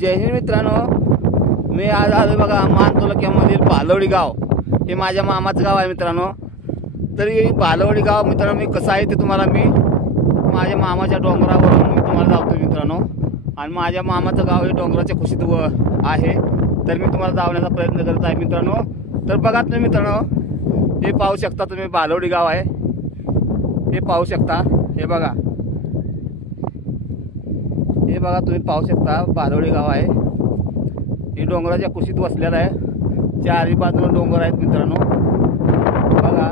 जय हिंद मित्रांनो, मी आज आलो बघा मान तालुक्यामधील भालवडी गाव. हे माझ्या मामाचं गाव आहे मित्रांनो. तरी भालवडी गाव मित्रांनो मी कसं आहे ते तुम्हाला मी माझ्या मामाच्या डोंगरावरून मी तुम्हाला दाखवतो मित्रांनो. आणि माझ्या मामाचं गाव हे डोंगराच्या कुशीत आहे, तर मी तुम्हाला दाखवण्याचा प्रयत्न करत आहे मित्रांनो. तर बघा तुम्ही मित्रांनो, हे पाहू शकता तुम्ही भालवडी गाव आहे, हे पाहू शकता. हे बघा, हे बघा तुम्ही पाहू शकता भालवडी गाव आहे. हे डोंगराच्या कुशीत वसलेलं आहे. चारही बाजूला डोंगर आहेत मित्रांनो. बघा,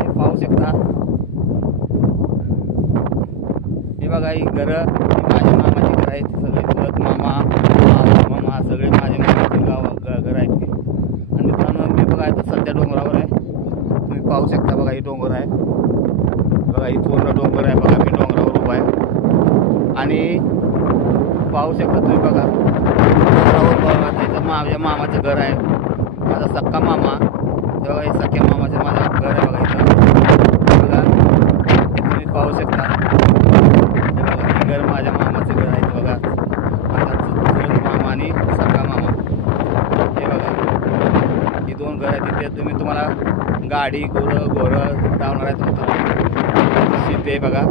हे पाहू शकता. हे बघा, ही घरं माझ्या मामाची घर आहेत. सगळे चुलत मामा मामा सगळे माझ्या मामाचे घर आहेत. आणि मित्रांनो मी बघा इथं सध्या डोंगरावर आहे. तुम्ही पाहू शकता. बघा ही डोंगर आहे. बघा ही पूर्ण डोंगर आहे. बघा मी डोंगरावर उभा आहे आणि पाहू शकता तुम्ही. बघा माझ्या मामाचं घर आहे. माझा सक्का मामा, तेव्हा हे सख्या मामाचं माझं घर आहे. बघा इथं बघा, तुम्ही पाहू शकता. हे बघा, हे घर माझ्या मामाचं घर आहे. बघा माझा मामा आणि सक्का मामा. हे बघा, ही दोन घर आहेत. तिथे तुम्हाला गाडी घोरं धावणार आहेत मित्रांनो. शेती आहे बघा.